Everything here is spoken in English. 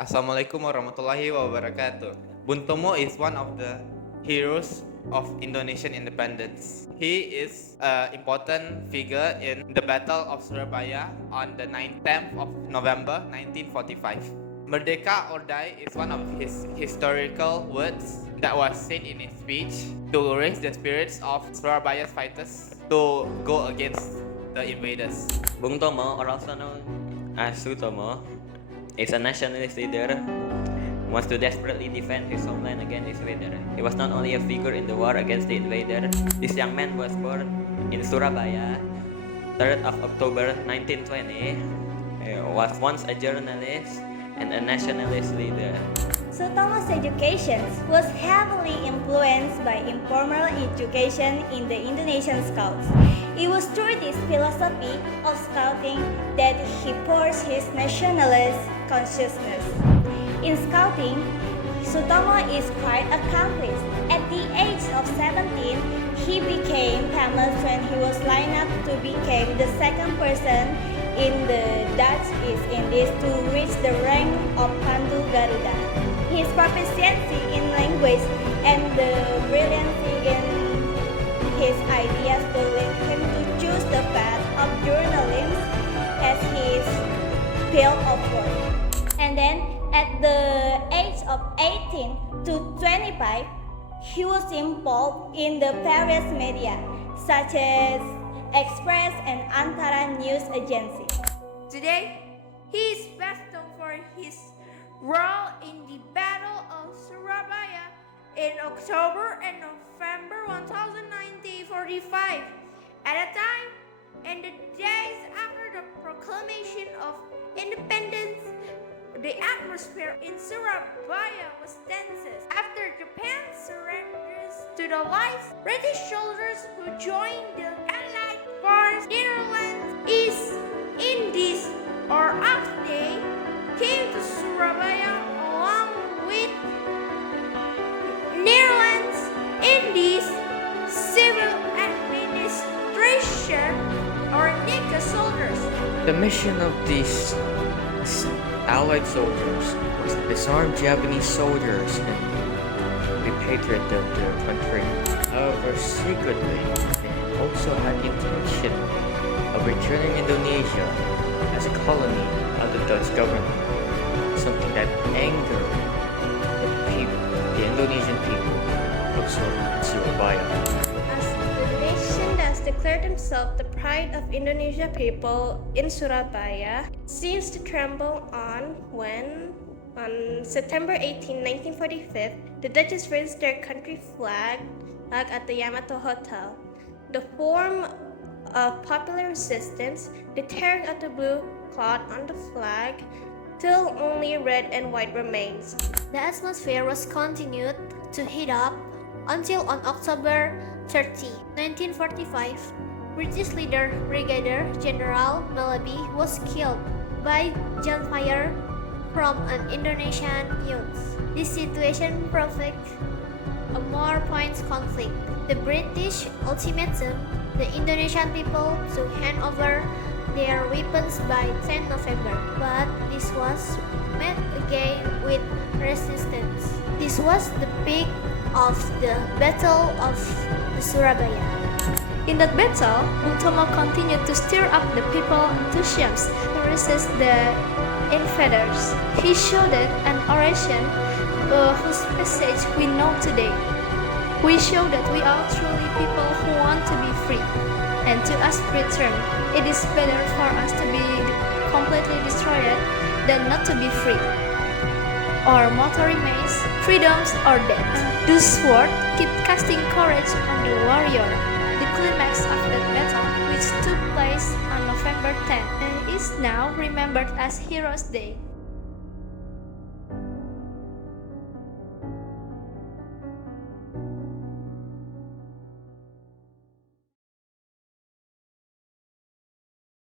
Assalamualaikum warahmatullahi wabarakatuh. Bung Tomo is one of the heroes of Indonesian independence. He is an important figure in the Battle of Surabaya on the 10th of November 1945. Merdeka or Die is one of his historical words that was said in his speech to raise the spirits of Surabaya's fighters to go against the invaders. Bung Tomo, or also known as Sutomo, is a nationalist leader who wants to desperately defend his homeland against the invader. He was not only a figure in the war against the invader. This young man was born in Surabaya, 3rd of October 1920. He was once a journalist and a nationalist leader. Sutomo's education was heavily influenced by informal education in the Indonesian Scouts. It was through this philosophy of scouting that he forged his nationalist consciousness. In scouting, Sutomo is quite accomplished. At the age of 17, he became famous when he was lined up to become the second person in the Dutch East Indies to reach the rank of Pandu Garuda. His proficiency in language and the brilliancy in his ideas will lead him to choose the path of journalism as his field of work. And then at the age of 18 to 25, he was involved in the various media such as Express and Antara News Agency. Today, he is best known for his role in the Battle of Surabaya in October and November 1945. At a time, in the days after the proclamation of independence, the atmosphere in Surabaya was tense. After Japan surrenders to the whites, British soldiers who joined the Allied force, Netherlands, East Indies, or Aceh, came to Surabaya along with Netherlands, Indies, civil administration, or NICA soldiers. The mission of these Allied soldiers was to disarm Japanese soldiers and repatriate them to their country. However, secretly, they also had the intention of returning Indonesia as a colony of the Dutch government, something that angered the Indonesian people of Surabaya. As the nation thus declared himself the pride of Indonesia people in Surabaya, it seems to tremble on when, on September 18, 1945, the Dutch raised their country flag at the Yamato Hotel. The form of popular resistance, the tearing of the blue cloth on the flag, till only red and white remains. The atmosphere was continued to heat up until on October 30, 1945, British leader Brigadier General Baloi was killed by gunfire from an Indonesian youth. This situation provoked a more points conflict. The British ultimatum the Indonesian people to hand over their weapons by 10 November, but this was met again with resistance. This was the peak of the Battle of the Surabaya. In that battle, Bung Tomo continued to stir up the people enthusiasm to resist the invaders. He showed an oration whose message we know today. We show that we are truly people who want to be free, and to us return. It is better for us to be completely destroyed than not to be free. Our motto remains, freedoms or death. Those words keep casting courage on the warrior. The climax of that battle, which took place on November 10, is now remembered as Heroes' Day.